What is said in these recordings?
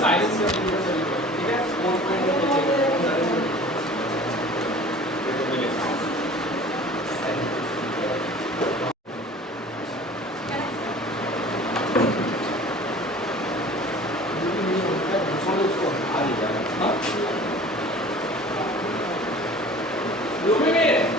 Silence कर दीजिए सभी को, ठीक है? 4.8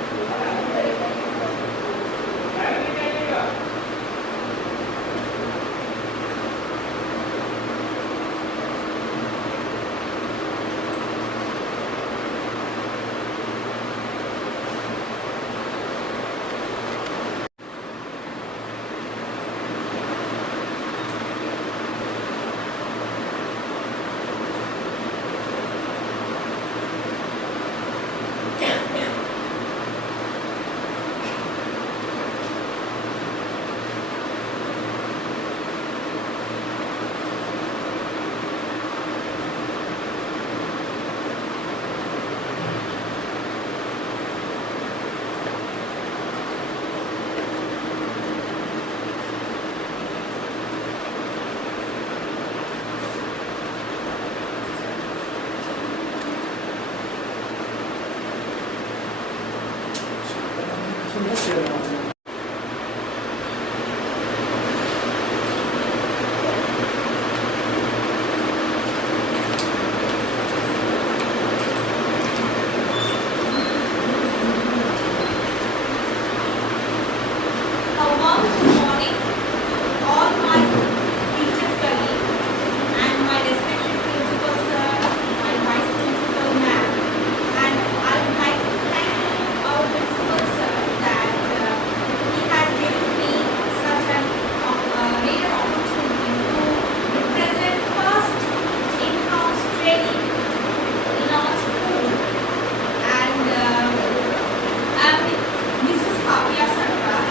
Papiya Sarkar,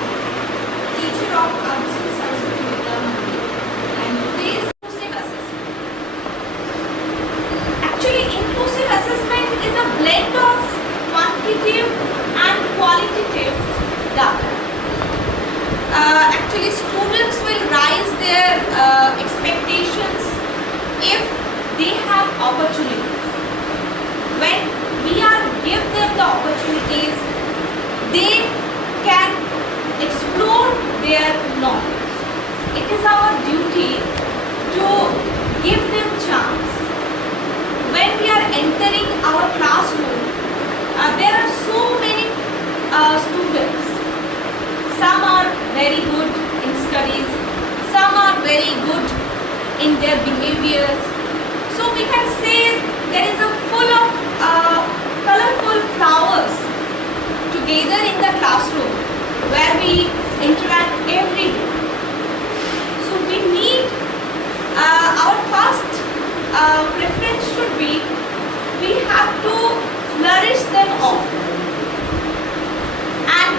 teacher of and today's inclusive assessment. Actually, inclusive assessment is a blend of quantitative and qualitative data. Actually, students will rise their expectations if they have opportunities. When we give them the opportunities, they can explore their knowledge. It is our duty to give them chance. When we are entering our classroom, there are so many students. Some are very good in studies, some are very good in their behaviors. So we can say there is a full of colorful flowers together in the classroom where we interact every day. So we need our first preference should be we have to flourish them all. And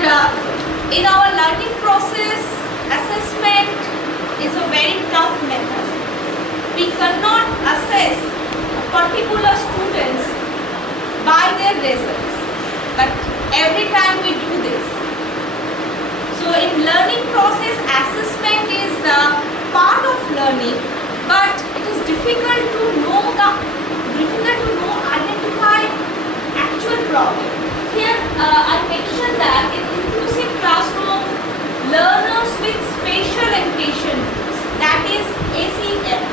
in our learning process, assessment is a very tough method. We cannot assess particular students by their results, but every time we do this. So in learning process, assessment is part of learning, but it is difficult to identify actual problem. Here I mentioned that in inclusive classroom, learners with special education needs, that is ACL.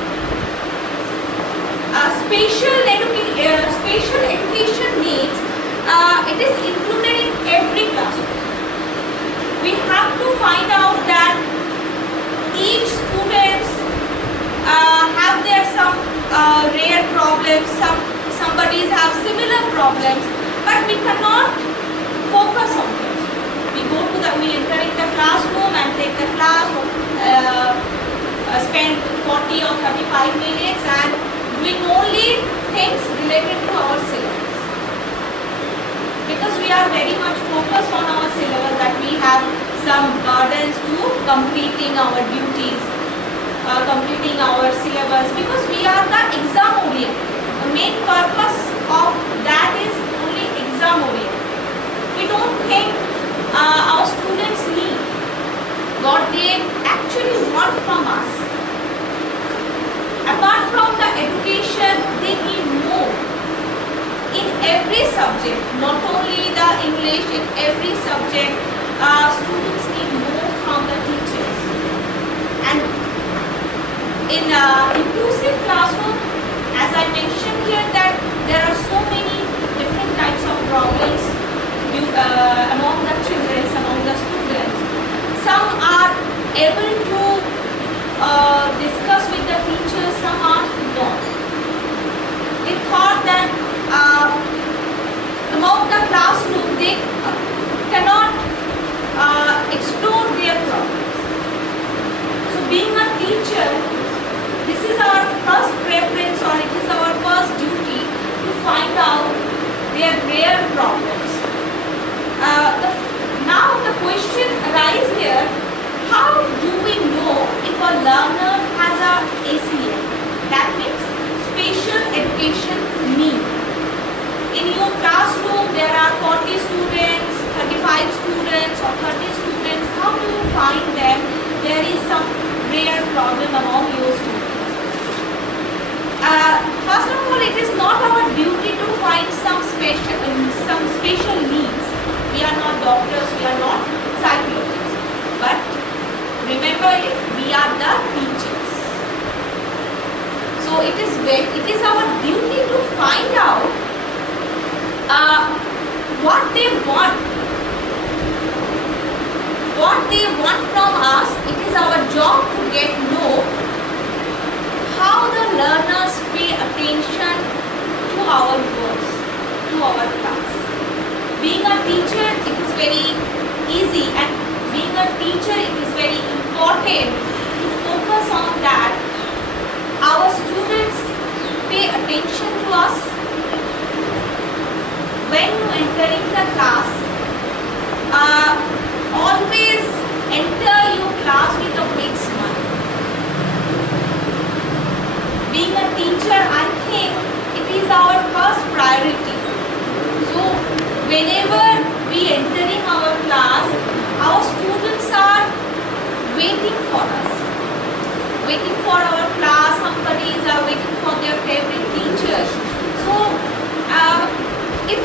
Special education needs, it is included in every classroom. We have to find out that each students have their some rare problems, somebody have similar problems, but we cannot focus on it. We enter in the classroom and take the class, spend 40 or 35 minutes and doing only things related to our syllabus. Because we are very much focused on our syllabus, that we have some burdens to completing our duties, completing our syllabus, because we are the exam oriented. The main purpose of that is only exam oriented. We don't think what they actually want from us. Apart from the education, they need more in every subject, not only the English, in every subject. Students need more from the teachers. And in inclusive classroom, as I mentioned here, that there are so many different types of problems among the children, among the students. Some are able to discuss with the teachers, some are not. They thought that among the classroom they cannot explore their problems. So being a teacher, this is our first preference, or it is our first duty to find out their real problems. Now the question arises here, how do we know if a learner has a ACN? That means special education need. In your classroom there are 40 students, 35 students or 30 students. How do you find them? There is some rare problem among your students. First of all, it is not our duty to find some special needs. We are not doctors, we are not psychologists. But remember, we are the teachers. So it is our duty to find out what they want. What they want from us. It is our job to get know how the learners pay attention to our words, to our class. Being a teacher, it is very easy, and being a teacher, it is very important to focus on that. Our students pay attention to us. When you enter in the class, always enter your class with a big smile. Being a teacher, I think it is our first priority. So whenever we enter in our class, our students are waiting for us, waiting for our class. Somebody is waiting for their favorite teachers. So if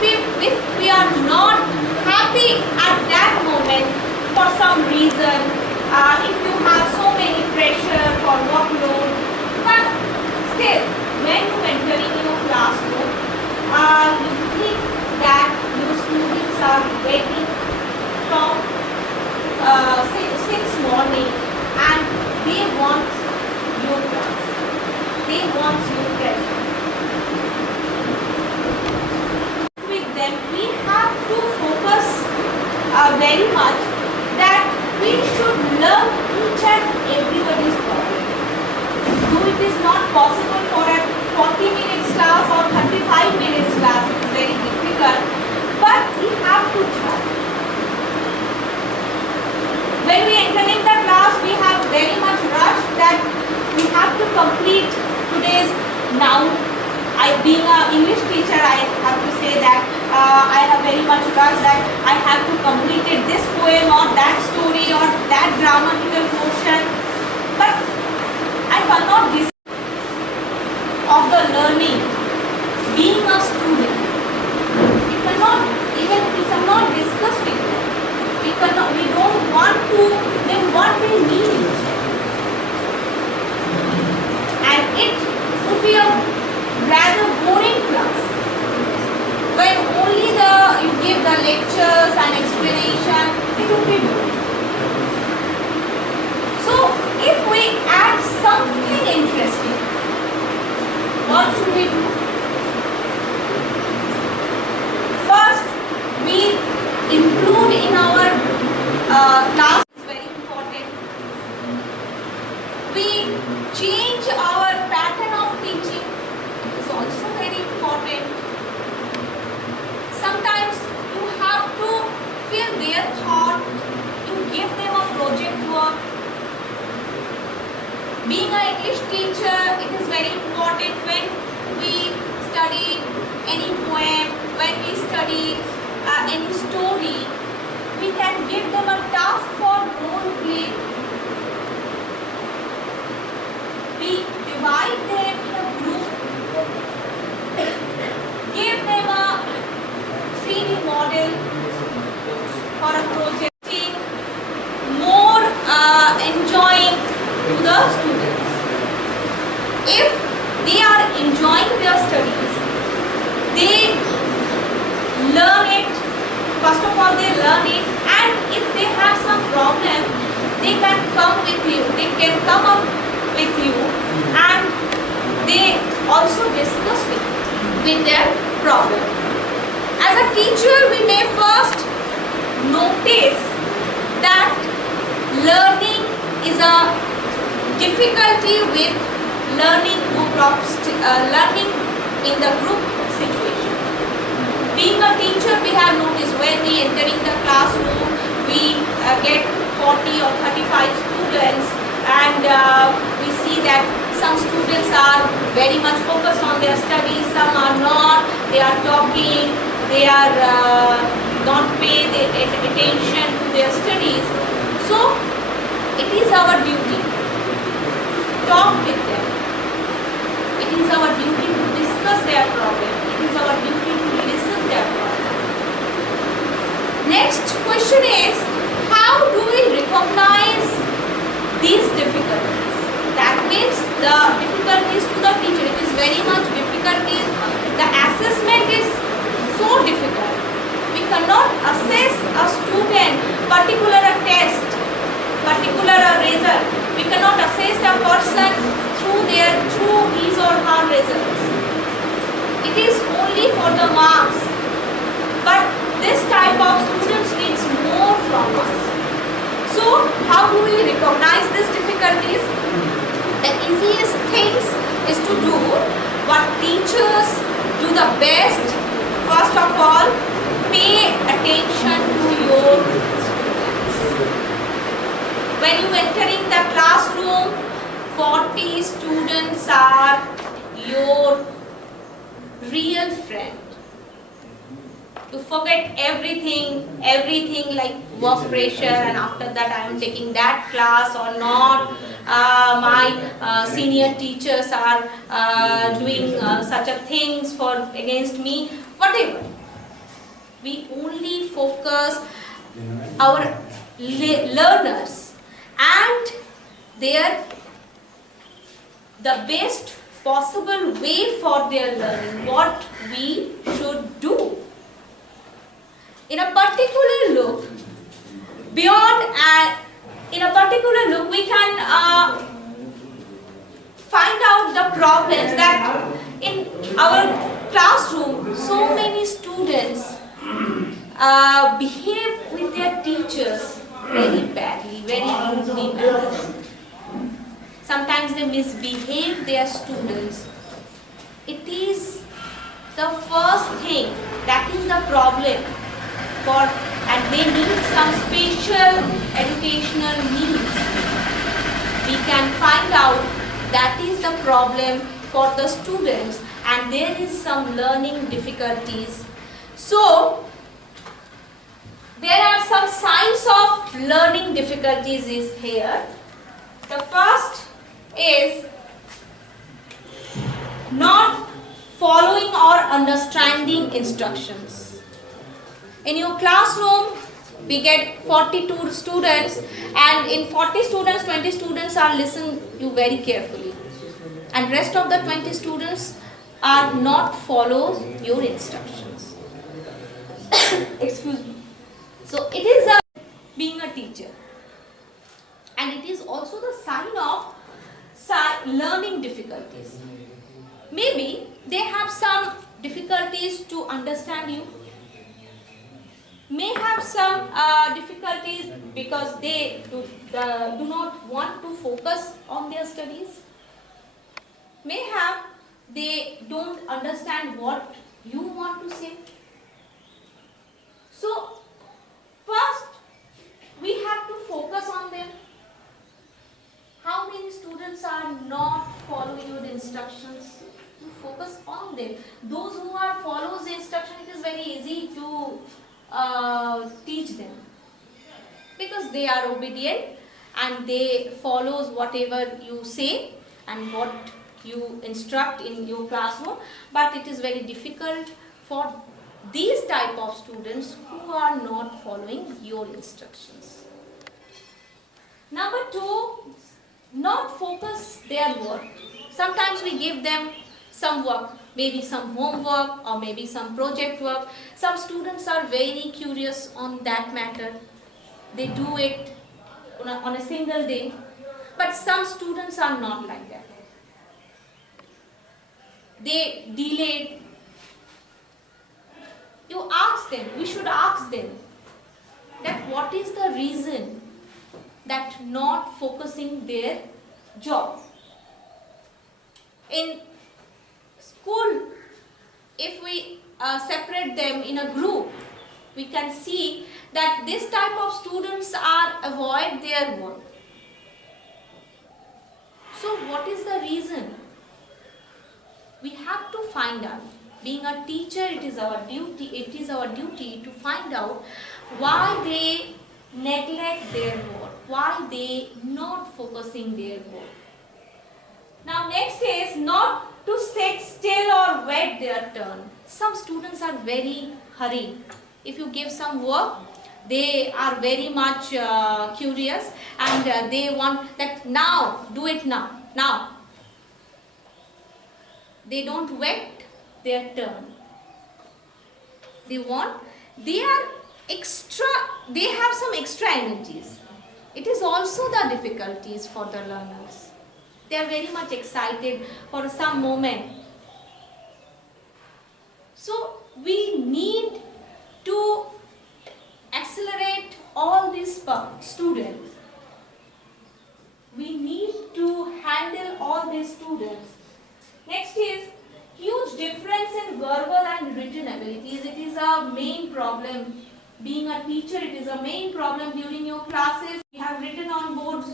we are not happy at that moment for some reason, if you have so many pressure for workload, but still when you enter in your classroom, you think that your students are waiting from since morning, and they want your class, they want your presence. With them, we have to focus very much that we should learn each and everybody's problem. Though it is not possible for a 40 minutes class or 35 minutes class, it is very difficult, but we have to try. When we enter in the class, we have very much rush that we have to complete today's noun. Being an English teacher, I have to say that I have very much rush that I have to complete this poem or that story or that grammatical portion. But I cannot decide of the learning. Being a student, we cannot discuss with them. We don't want to then what they need. And it would be a rather boring class when only you give the lectures and explanation. It would be boring. So if we add something interesting, what should we do? First, we include in our class, is very important. We change our pattern of teaching, is also very important. Sometimes you have to feel their thought, you give them a project work. Being an English teacher, it is very important when we study any poem, when we study any story, we can give them a task for role play how they learn it, and if they have some problem, they can come with you. They can come up with you, and they also discuss with their problem. As a teacher, we may first notice that learning is a difficulty with learning in the group situation. Being a teacher, we have noticed when we entering the classroom, we get 40 or 35 students, and we see that some students are very much focused on their studies, some are not, they are talking, they are not pay the attention to their studies. So it is our duty to talk with them. It is our duty to discuss their problem. It is our duty to listen their problem. Next question is, how do we recognize these difficulties? That means the difficulties to the teacher. It is very much difficulties. The assessment is so difficult. We cannot assess a student, particular a test, particular a result. We cannot assess a person through his or her results. It is only for the marks. But this type of students needs more from us. So how do we recognize these difficulties? The easiest things is to do what teachers do the best. First of all, pay attention to your students. When you entering the classroom, 40 students are your real friend. To forget everything like work pressure, and after that I am taking that class or not. My senior teachers are doing such a things against me. Whatever. We only focus our learners and the best possible way for their learning. What we should do. In a particular look, we can find out the problems that in our classroom, so many students behave with their teachers very badly, very rudely mannered. Sometimes they misbehave their students. It is the first thing, that is the problem. And they need some special educational needs. We can find out that is the problem for the students, and there is some learning difficulties. So there are some signs of learning difficulties is here. The first is not following or understanding instructions. In your classroom, we get 42 students, and in 40 students, 20 students are listening you very carefully, and rest of the 20 students are not follow your instructions. Excuse me. So it is being a teacher, and it is also the sign of learning difficulties. Maybe they have some difficulties to understand you. May have some difficulties because they do not want to focus on their studies. May have they don't understand what you want to say. So first we have to focus on them. How many students are not following your instructions? You focus on them. Those who are follows the instruction, it is very easy to teach them, because they are obedient and they follows whatever you say and what you instruct in your classroom. But it is very difficult for these type of students who are not following your instructions. Number 2, not focus their work. Sometimes we give them some work maybe some homework or maybe some project work. Some students are very curious on that matter. They do it on a single day. But some students are not like that. They delayed. You ask them, we should ask them that what is the reason that not focusing their job. In school, if we separate them in a group, we can see that this type of students are avoid their work. So what is the reason? We have to find out. Being a teacher, it is our duty to find out why they neglect their work, why they not focusing their work. Now next is not to sit still or wait their turn. Some students are very hurried. If you give some work, they are very much curious and they want that now, do it now. They don't wait their turn. They have some extra energies. It is also the difficulties for the learners. They are very much excited for some moment. So we need to accelerate all these students. We need to handle all these students. Next is huge difference in verbal and written abilities. It is a main problem. Being a teacher, it is a main problem during your classes. We have written on board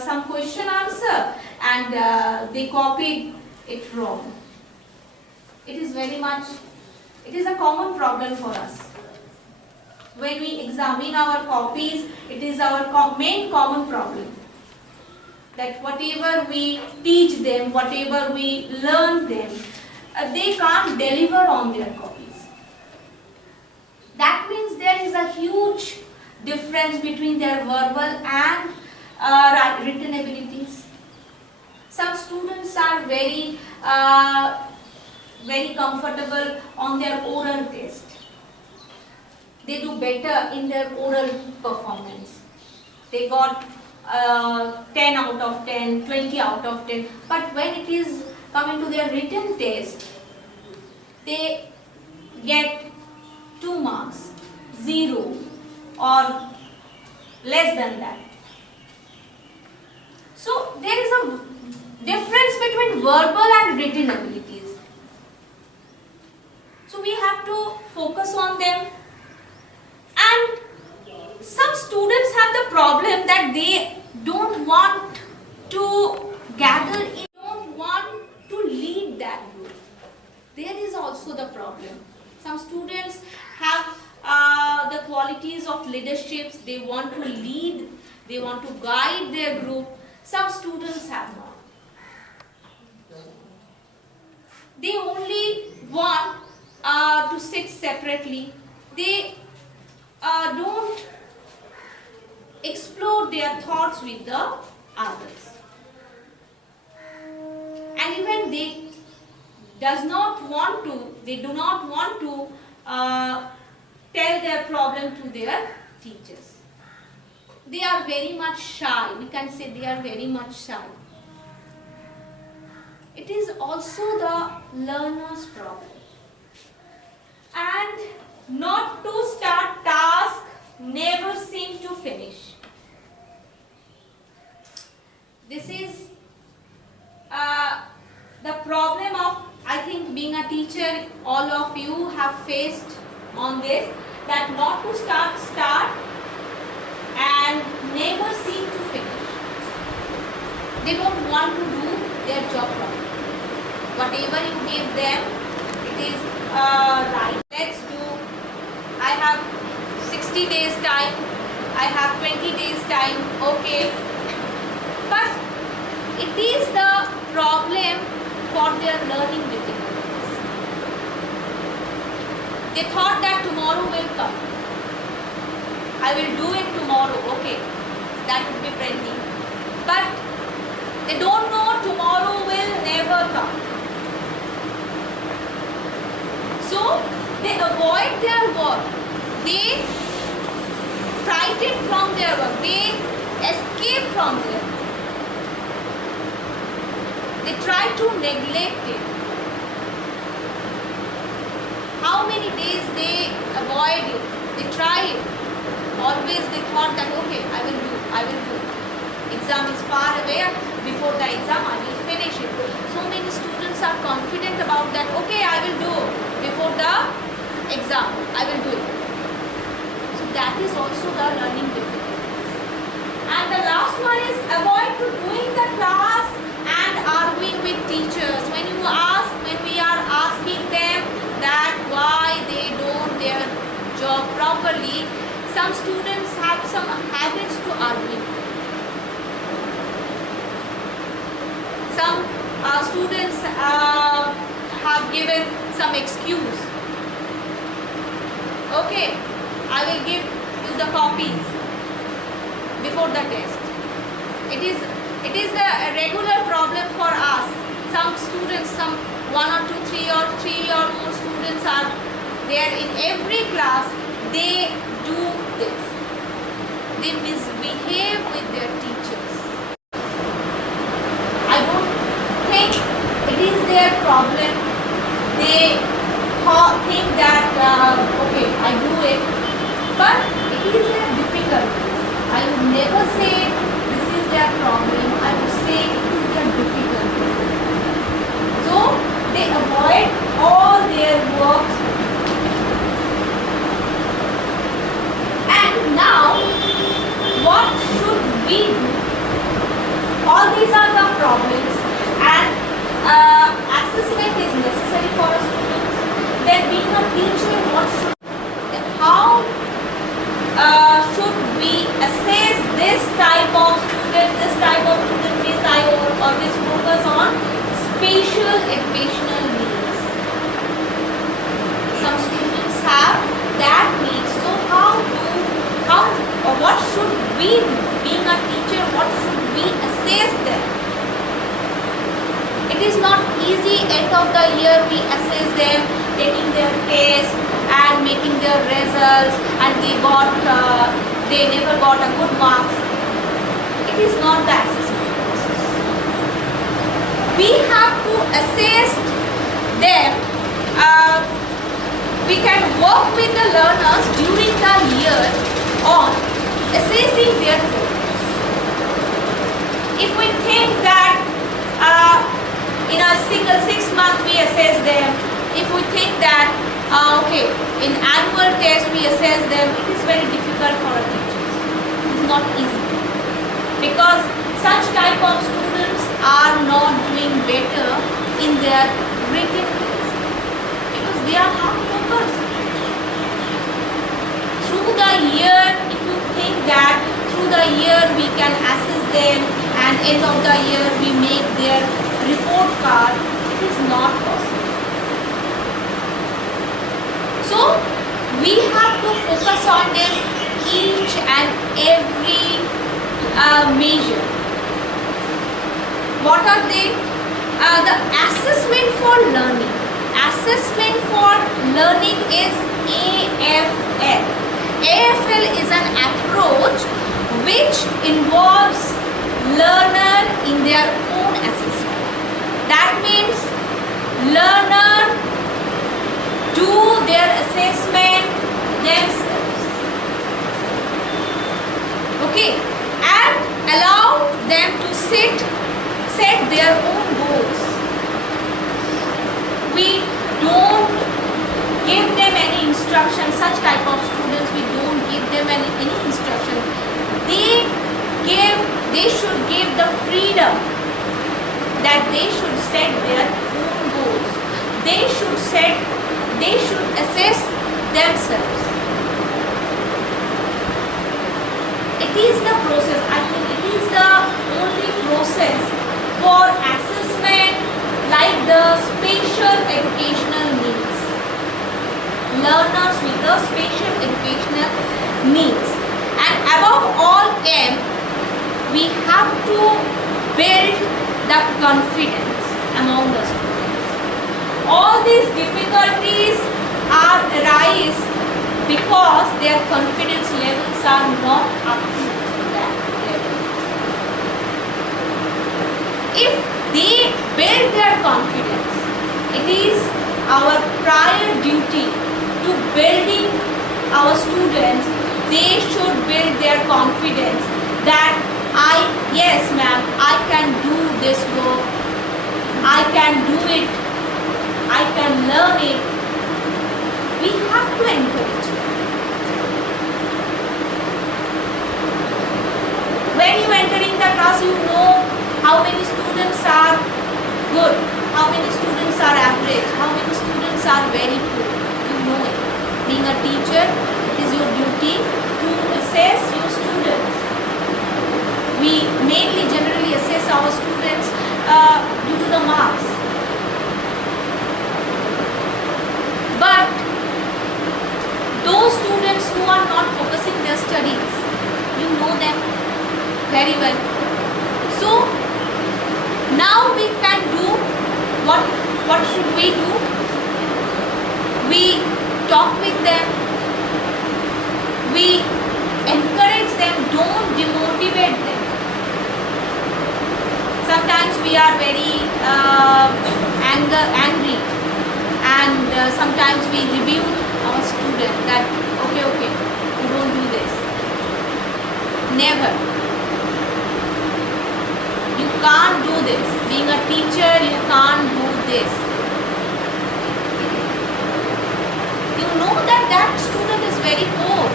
some question answer and they copied it wrong. It is a common problem for us. When we examine our copies, it is our main common problem. That whatever we teach them, whatever we learn them, they can't deliver on their copies. That means there is a huge difference between their verbal and written abilities. Some students are very comfortable on their oral test. They do better in their oral performance. They got 10 out of 10, 20 out of 10. But when it is coming to their written test, they get 2 marks, 0 or less than that. So there is a difference between verbal and written abilities. So we have to focus on them. And some students have the problem that they don't want to gather in, don't want to lead that group. There is also the problem. Some students have the qualities of leaderships. They want to lead, they want to guide their group. Some students have not. They only want to sit separately. They don't explore their thoughts with the others. And even they do not want to tell their problem to their teachers. They are very much shy. We can say they are very much shy. It is also the learner's problem. And not to start task, never seem to finish. This is the problem of, I think, being a teacher. All of you have faced on this, that not to start and never seem to finish. They don't want to do their job properly. Whatever you give them, it is right. Let's do. I have 60 days time. I have 20 days time. Okay. But it is the problem for their learning difficulties. They thought that tomorrow will come. I will do it tomorrow. Okay. That would be plenty. But they don't know tomorrow will never come. So they avoid their work, they frighten from their work, they escape from their work, they try to neglect it. How many days they avoid it, they try it, always they thought that okay, I will do, exam is far away, before the exam I will finish it. So many students are confident about that, okay, I will do before the exam, I will do it. So that is also the learning difficulties. And the last one is avoid to doing the class and arguing with teachers. When we are asking them that why they don't their job properly, some students have some habits to argue. Some students have given some excuse. Okay, I will give you the copies before the test. It is a regular problem for us. Some students, some 1 or 2, 3 or more students are there in every class. They do this. They misbehave with their teachers. I don't think it is their problem. They think that okay, I do it, but it is their difficulties. I would never say this is their problem. I would say it is their difficulties. So they avoid all their works. And now, what should we do? All these are the problems, and assessment is necessary for a student. Then being a teacher, how should we assess this type of student? This type of student is I always focus on special educational needs. Some students have that needs. So what should we do? Being a teacher, what should we assess them? It is not easy. End of the year we assess them, taking their test and making their results, and they never got a good marks. It is not the assessment process. We have to assess them. We can work with the learners during the year on assessing their progress. If we think that in a single 6 months we assess them, if we think that okay, in annual test we assess them, it is very difficult for a teacher. It is not easy, because such type of students are not doing better in their written test, because they are not focused. Through the year, if you think that through the year we can assess them and end of the year we make their report card, it is not possible. So we have to focus on them each and every measure. What are they? The assessment for learning. Assessment for learning is AFL. AFL is an approach which involves learner in their own assessment. That means learner do their assessment themselves. Okay, and allow them to set their own goals. We don't give them any instruction. Such type of students, we don't give them any instruction. They should give the freedom that they should set their own goals. They should assess themselves. It is the process. I think it is the only process for assessment like the special educational needs. Learners with the special educational needs. And above all we have to build the confidence among the students. All these difficulties are arise because their confidence levels are not up to that level. If they build their confidence, it is our prior duty to building our students. They should build their confidence that yes ma'am, I can do this work, I can do it, I can learn it. We have to encourage them. When you enter in the class, you know how many students are good, how many students are average, how many students are very poor. You know it. Being a teacher, it is your duty to assess your students. We mainly generally assess our students due to the marks. But those students who are not focusing their studies, you know them very well. So now we can do what should we do? We talk with them, we encourage them, don't demotivate them. Sometimes we are very angry, and sometimes we rebuke our student that okay, you don't do this. Never. You can't do this. Being a teacher, you can't do this. You know that student is very poor,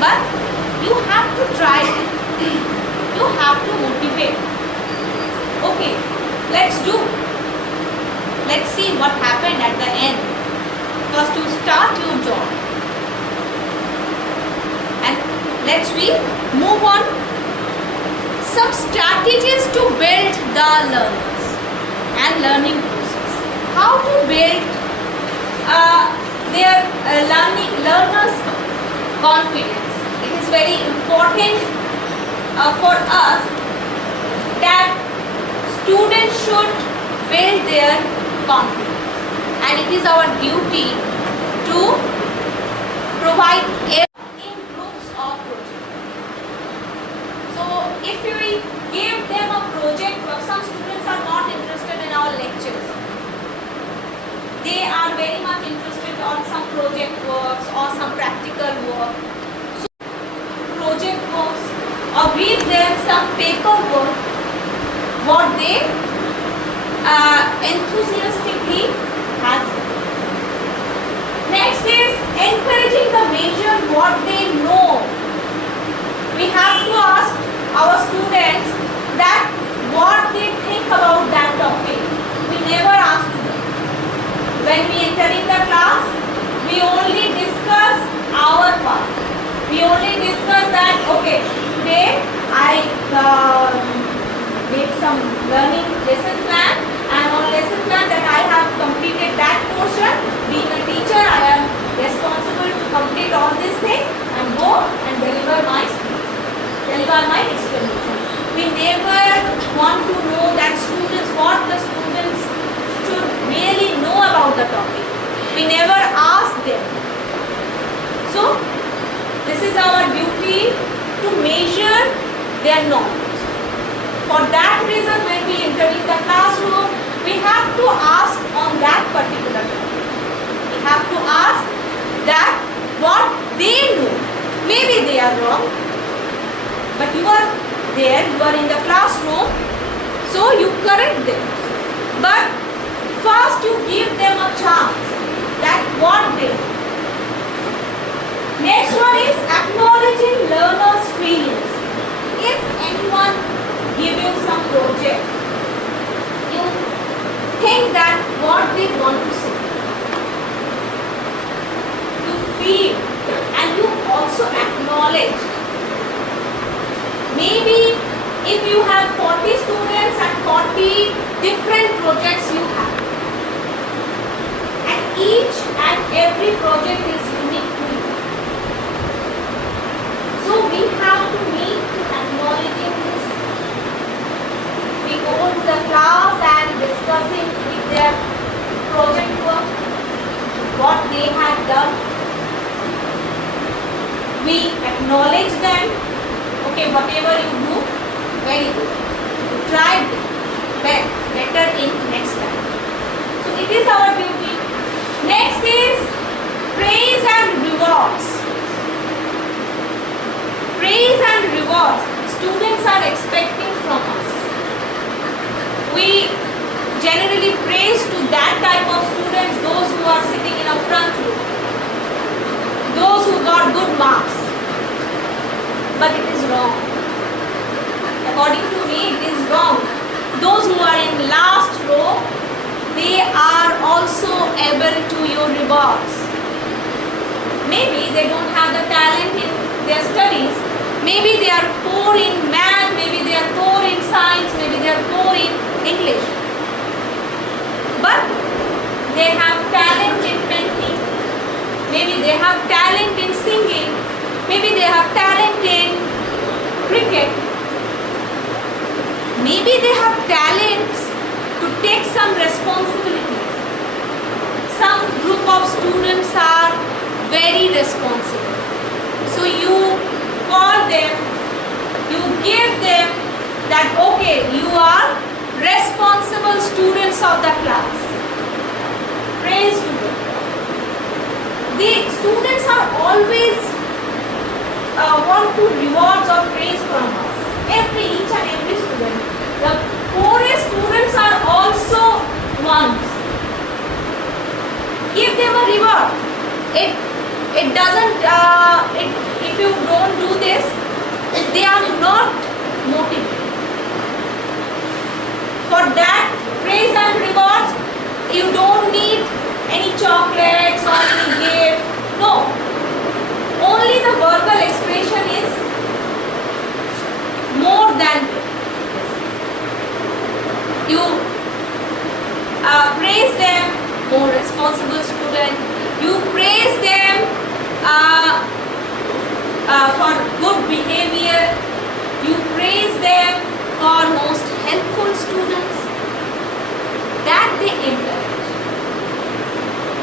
but you have to try. You have to motivate. Okay, let's do. Let's see what happened at the end. First you start your job, and let's move on. Some strategies to build the learners and learning process. How to build their learners confidence. It is very important for us that students should build their confidence, and it is our duty to provide in groups of projects. So if we give them a project work, some students are not interested in our lectures. They are very much interested on some project works or some practical work. So project works, or give them some paperwork what they enthusiastically has. Next is encouraging the measure what they know. We have to ask our students that what they think about that topic. We never ask them. When we enter in the class, we only discuss our part. We only discuss that, okay, today I made some learning lesson plan, and on lesson plan that I have completed that portion. Being a teacher, I am responsible to complete all these things and go and deliver my explanation. We never want to know that what the students should really know about the topic. We never ask them. So this is our duty to measure their knowledge. For that reason, when we enter in the classroom, we have to ask on that particular topic. We have to ask that what they know. Maybe they are wrong, but you are there, you are in the classroom, so you correct them. But first you give them a chance that what they know. Next one is acknowledging learners' feelings. If anyone give you some project, you think that what they want to say. You feel and you also acknowledge. Maybe if you have 40 students and 40 different projects you have, and each and every project is unique to you. So we have to meet to acknowledging this. We go to the class and discussing with their project work. we acknowledge them. Okay, whatever you do, very good. You tried better in next time. So it is our duty. Next is praise and rewards. Praise and rewards. Students are expecting from us. We generally praise to that type of students, those who are sitting in a front row, those who got good marks. But it is wrong. According to me, it is wrong. Those who are in last row, they are also able to your rewards. Maybe they don't have the talent in their studies. Maybe they are poor in math, maybe they are poor in science, maybe they are poor in English. But they have talent in painting. Maybe they have talent in singing. Maybe they have talent in cricket. Maybe they have talents to take some responsibilities. Some group of students are very responsible. So you call them, you give them that, okay, you are responsible students of the class. Praise to them. The students are always want to rewards or praise from us. Each and every student. The poorest students are also ones. Give them a reward. It doesn't. If you don't do this, they are not motivated. For that praise and rewards, you don't need any chocolates or any gift. No. Only the verbal expression is more than this. You praise them, more responsible student. You praise them for good behavior. You praise them for most helpful students. That they encourage.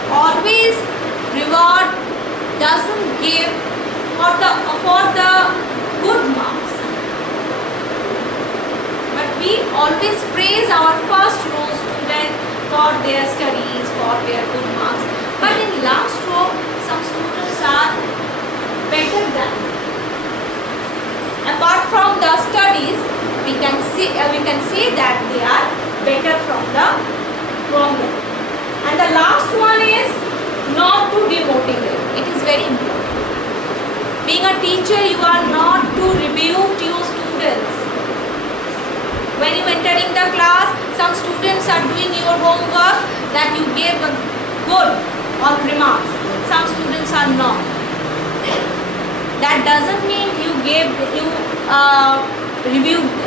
Always reward doesn't give for the good marks. But we always praise our first row student for their studies, for their good marks. But in last row, some students are better than them. Apart from the studies, we can say that they are better from the problem. And the last one is not to demotivate. It is very important. Being a teacher, you are not to rebuke your students. When you entering the class, some students are doing your homework that you gave a good or remarks. Some students are not. That doesn't mean you rebuke them.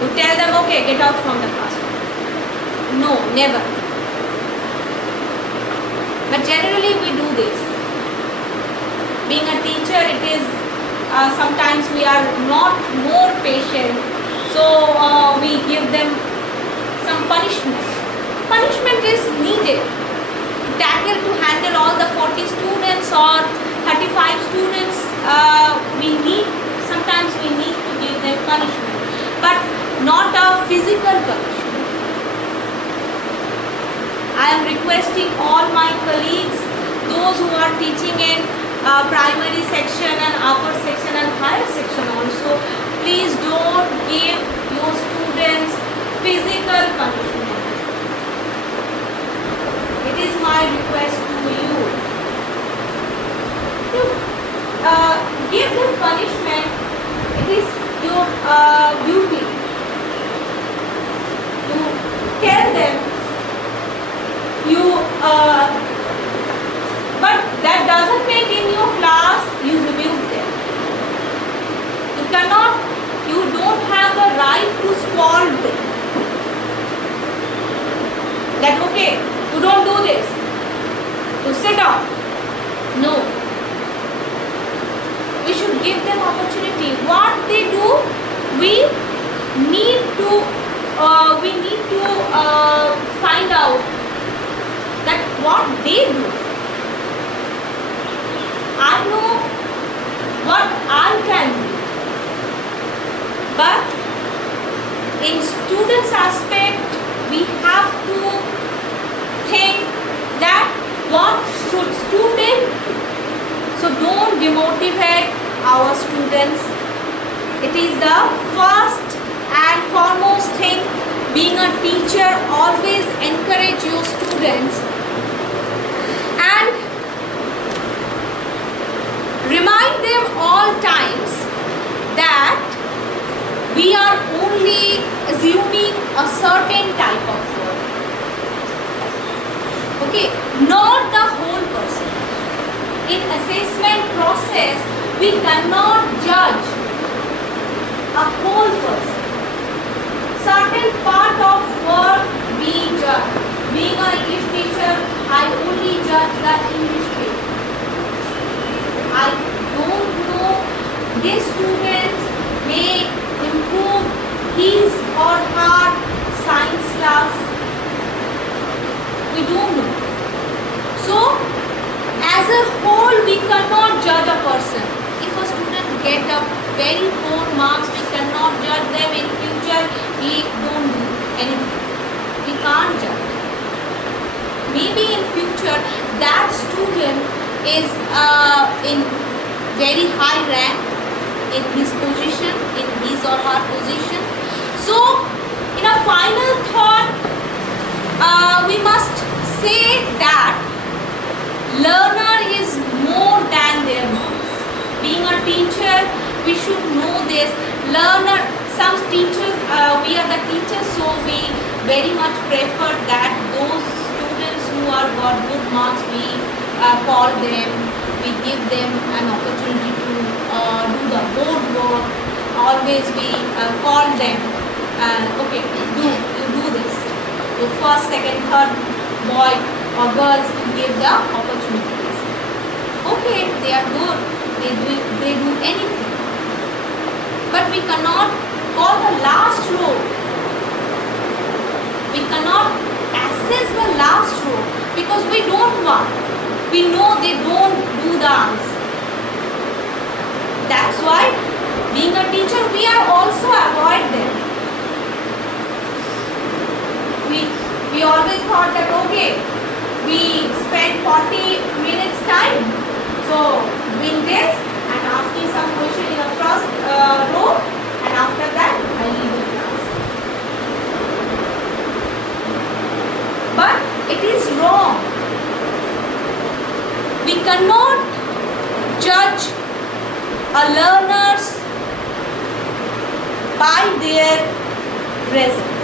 You tell them, okay, get out from the classroom. No, never. But generally we do this. Being a teacher, it is sometimes we are not more patient, so we give them some punishment. Punishment is needed to handle all the 40 students or 35 students. Sometimes we need to give them punishment, but not a physical punishment. I am requesting all my colleagues, those who are teaching in primary section and upper section and higher section also, please don't give your students physical punishment. It is my request to you. To give them punishment, it is your duty to tell them but that doesn't mean in your class you rebuke them. You don't have the right to scold them. That okay, you don't do this. You sit down. No. We should give them opportunity. What they do, we need to find out that what they do. I know demotivate our students. It is the first and foremost thing. Being a teacher, always encourage your students and remind them all times that we are only assuming a certain type of work. Okay, not the whole person. In assessment process, we cannot judge a whole person. Certain part of work we judge. Being an English teacher, I only judge the English paper. I don't know this student may improve his or her science class. We don't know. So, as a whole, we cannot judge a person. If a student get a very poor marks, we cannot judge them in future. He don't do anything. We can't judge. Maybe in future that student is in very high rank in his position, in his or her position. So, in a final thought, we must say that learner is more than their marks. Being a teacher, we should know this. Learner, some teachers, we are the teachers, so we very much prefer that those students who are got good marks, we call them, we give them an opportunity to do the board work. Always we call them, okay, you do this. The first, second, third boy or girls, give the opportunities. Okay, they are good, they do anything. But we cannot call the last row. We cannot assess the last row because we don't want. We know they don't do the answer. That's why being a teacher, we are also avoid them. We always thought that okay, we spend 40 minutes time. So doing this and asking some question in the first row, and after that I leave the class. But it is wrong. We cannot judge a learners by their results.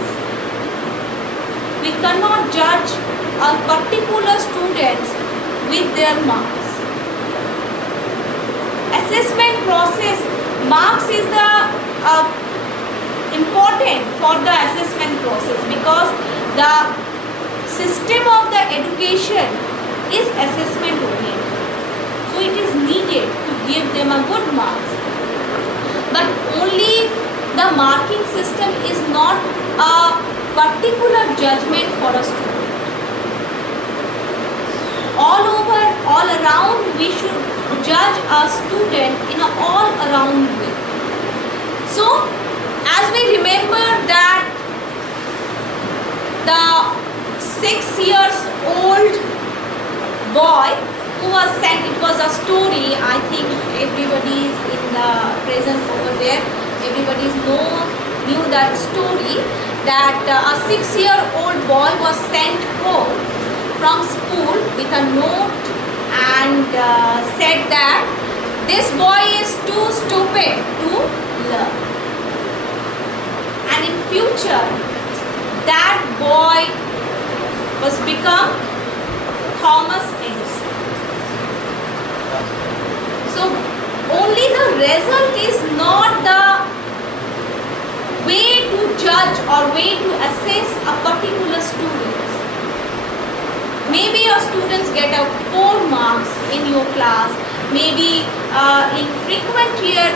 We cannot judge a particular students with their marks. Assessment process, marks is the important for the assessment process because the system of the education is assessment oriented. So it is needed to give them a good marks. But only the marking system is not a particular judgment for a student. All over, all around, we should judge a student in an all around way. So, as we remember that the 6-year-old boy who was sent, it was a story, I think everybody is in the present over there, everybody knew that story, that a 6-year-old boy was sent home from school with a note and said that this boy is too stupid to learn. And in future, that boy was become Thomas Edison. So only the result is not the way to judge or way to assess a particular student. Maybe your students get a poor marks in your class. Maybe in frequent year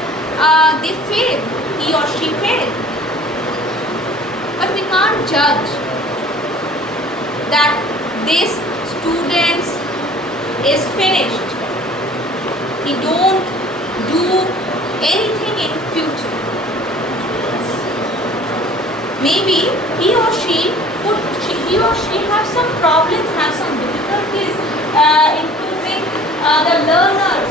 they fail, he or she failed. But we can't judge that this student is finished. He don't do anything in future. Maybe he or she have some problems, have some difficulties improving the learners,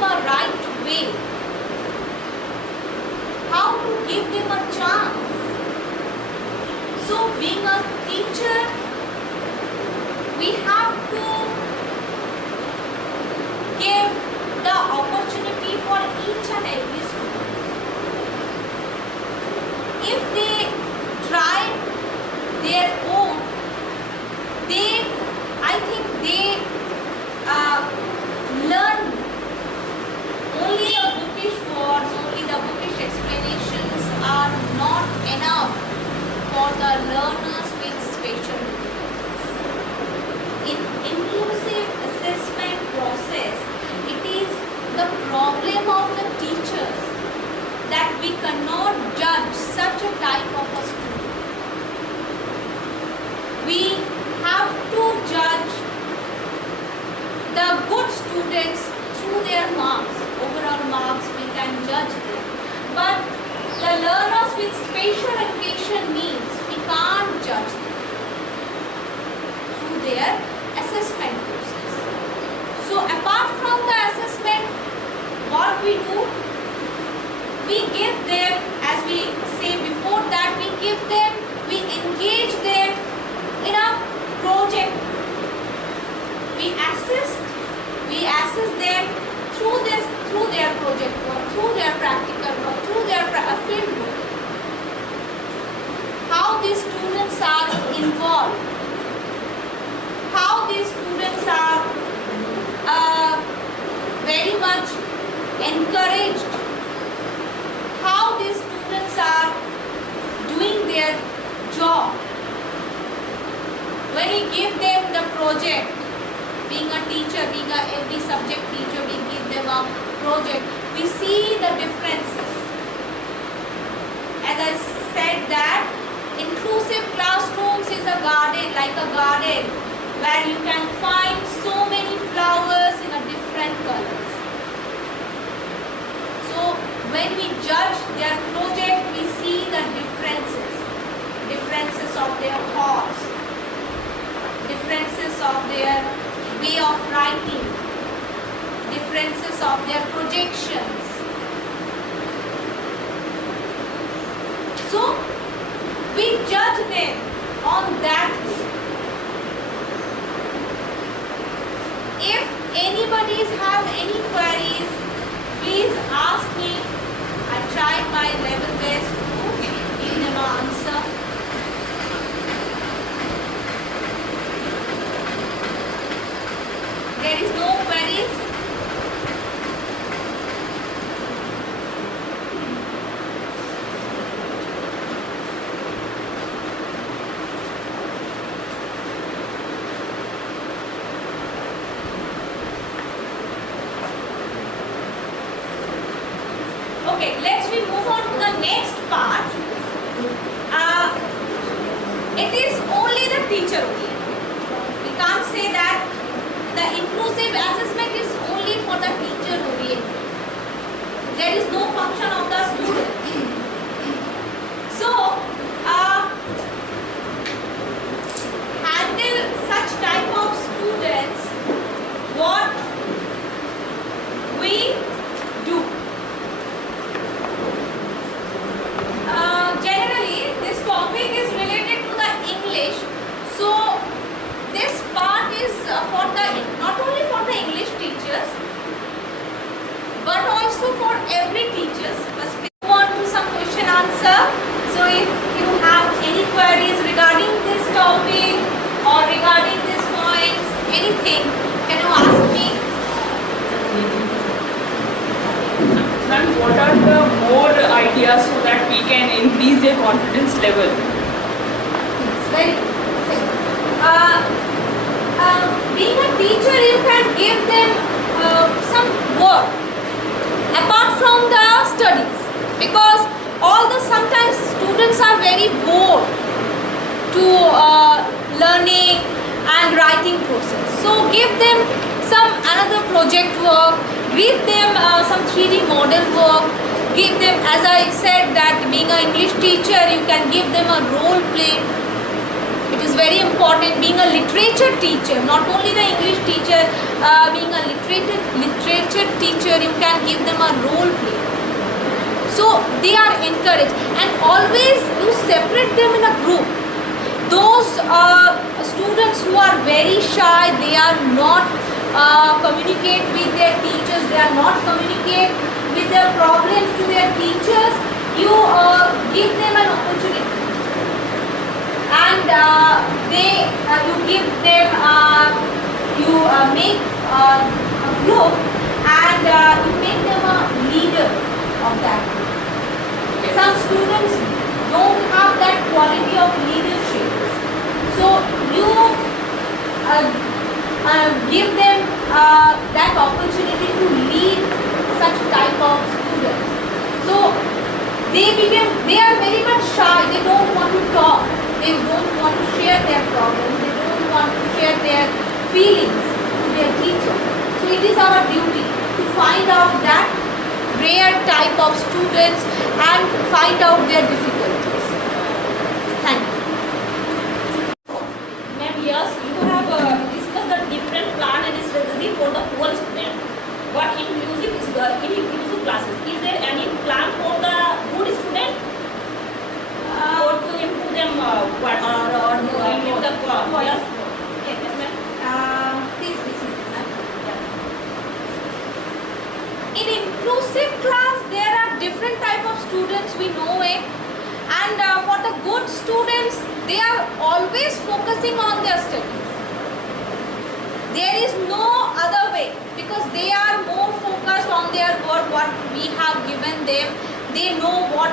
them a right way, how to give them a chance. So being a teacher, we have to give the opportunity for each and every student. If they try their own, I think they learn only the bookish words, only the bookish explanations are not enough for the learners with special needs. In inclusive assessment process, it is the problem of the teachers that we cannot judge such a type of a student. We have to judge the good students through their marks. Overall marks, we can judge them. But the learners with special education needs, we can't judge them through their assessment process. So apart from the assessment, what we do, we give them, as we say before that, we engage them in a project. We assess them through their project work, through their practical work, through their field work. How these students are involved, how these students are very much encouraged, how these students are doing their job. When we give them the project, being a teacher, being a every subject teacher, we give them a project, we see the differences. As I said that inclusive classrooms is a garden, like a garden, where you can find so many flowers in a different colors. So when we judge their project, we see the differences of their thoughts, differences of their way of writing, differences of their projections. So we judge them on that way. If anybody have any queries, please ask me. I tried my level best to give them an answer. There is no queries. Okay, let's we move on to the next part. It is only the teacher only. We can't say that the inclusive assessment is only for the teacher only. There is no function of the student. So, handle such type of students, what we do. Generally, this topic is related to the English. So, this part is for the not only for the English teachers, but also for every teachers. First, we move on to some question answer. So, if you have any queries regarding this topic or regarding these points, anything, can you ask me? Ma'am, what are the more ideas so that we can increase their confidence level? Very good. Being a teacher, you can give them some work apart from the studies, because sometimes students are very bored to learning and writing process. So give them some another project work, give them some 3D model work, give them, as I said, that being an English teacher, you can give them a role play. It is very important. Being a literature teacher, not only the English teacher, being a literature teacher, you can give them a role play. So they are encouraged, and always you separate them in a group. Those students who are very shy, they are not communicate with their teachers, they are not communicate with their problems to their teachers, you give them an opportunity, and you give them you make a group, and you make them a leader of that group. Some students don't have that quality of leadership, so you give them that opportunity to lead such type of students. So they are very much shy, they don't want to talk, they don't want to share their problems, they don't want to share their feelings to their teacher. So it is our duty to find out that rare type of students and find out their difficulties. Thank you. Ma'am, yes, you have discussed the different plan and strategy for the whole student. But inclusive classes, is there any plan for the good student? Or to improve them or to improve the yes? Yes, ma'am. Please listen. In inclusive class, there are different type of students, we know it, and for the good students, they are always focusing on their studies. There is no other way, because they are more focused on their work, what we have given them. They know what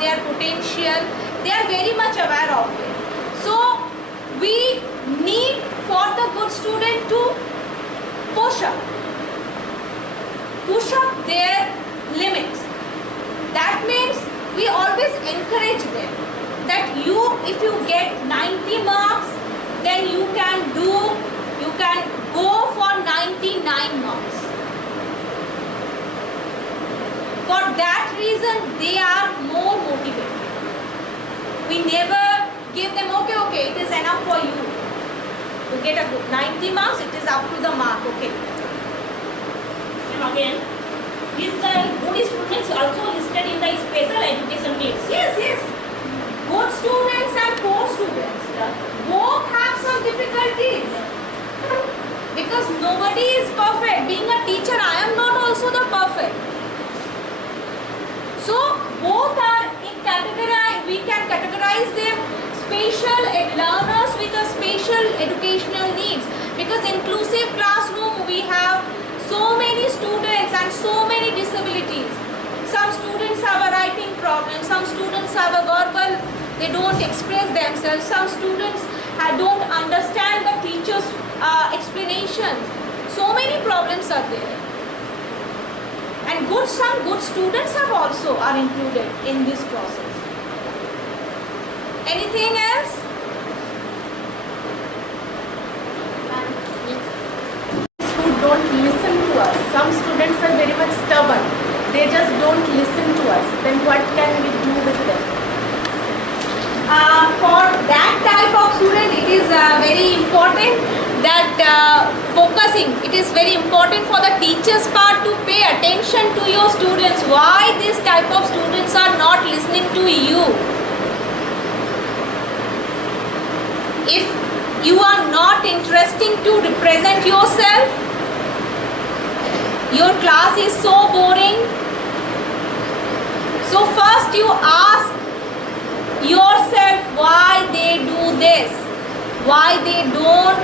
their potential, they are very much aware of it. So we need for the good student to push up their limits. That means we always encourage them that if you get 90 marks, then you can go for 99 marks. For that reason, they are more motivated. We never give them, okay, it is enough for you to get a good 90 marks, it is up to the mark, okay. And again, is the good students also listed in the special education needs? Yes. Good students and poor students, both have some difficulties. Because nobody is perfect. Being a teacher, I am not also the perfect. So both are in category. We can categorize them special learners with a special educational needs. Because inclusive classroom, we have so many students and so many disabilities. Some students have a writing problem. Some students have a verbal. They don't express themselves. Some students don't understand the teacher's explanations. So many problems are there. And some good students are included in this process. Anything else? Who don't listen to us. Some students are very much stubborn. They just don't listen to us. Then what can we do with them? For that type of student, it is very important that it is very important for the teacher's part to pay attention to your students. Why this type of students are not listening to you? If you are not interesting to represent yourself, your class is so boring. So first you ask yourself why they do this, why they don't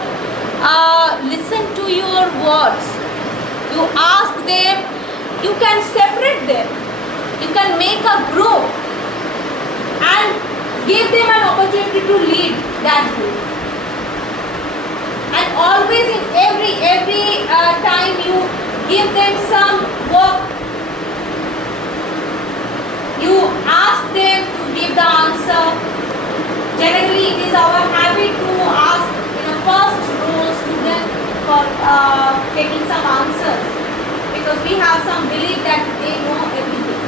listen to your words. You ask them, you can separate them, you can make a group and give them an opportunity to lead that group. And always in every time you give them some work, you ask them to give the answer. Generally, it is our habit to ask first row student for taking some answers, because we have some belief that they know everything.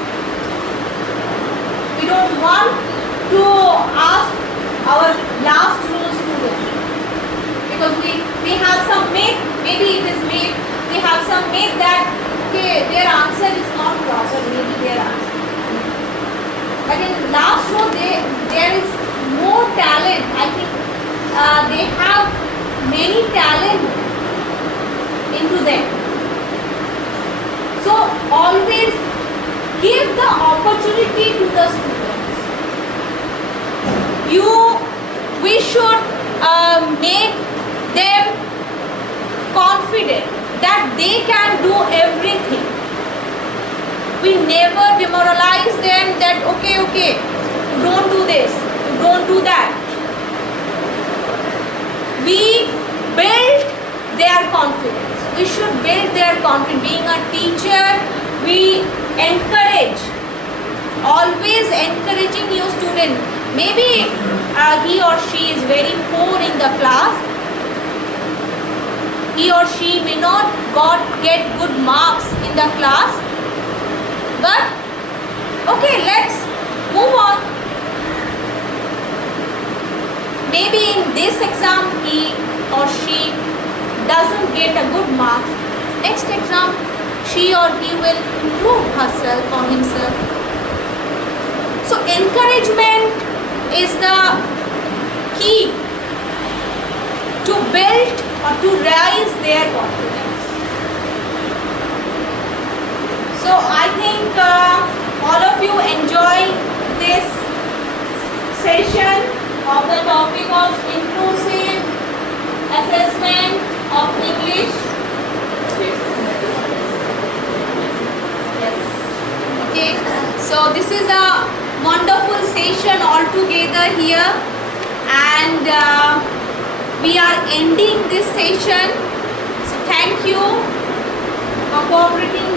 We don't want to ask our last row student, because we have some myth Maybe it is made, they have some made that, okay, their answer is not proper, maybe their answer. But in last row, there is more talent. I think they have many talent into them. So always give the opportunity to the students. We should make them confident that they can do everything. We never demoralize them that okay, you don't do this, you don't do that. We build their confidence. We should build their confidence. Being a teacher, we encourage, always encouraging your student. Maybe he or she is very poor in the class. He or she may not get good marks in the class. But okay, let's move on. Maybe in this exam he or she doesn't get a good mark. Next exam she or he will improve herself or himself. So encouragement is the key to build or to raise their confidence. So I think all of you enjoy this session of the topic of inclusive assessment of English. Yes. Okay. So this is a wonderful session altogether here, and we are ending this session. So thank you for cooperating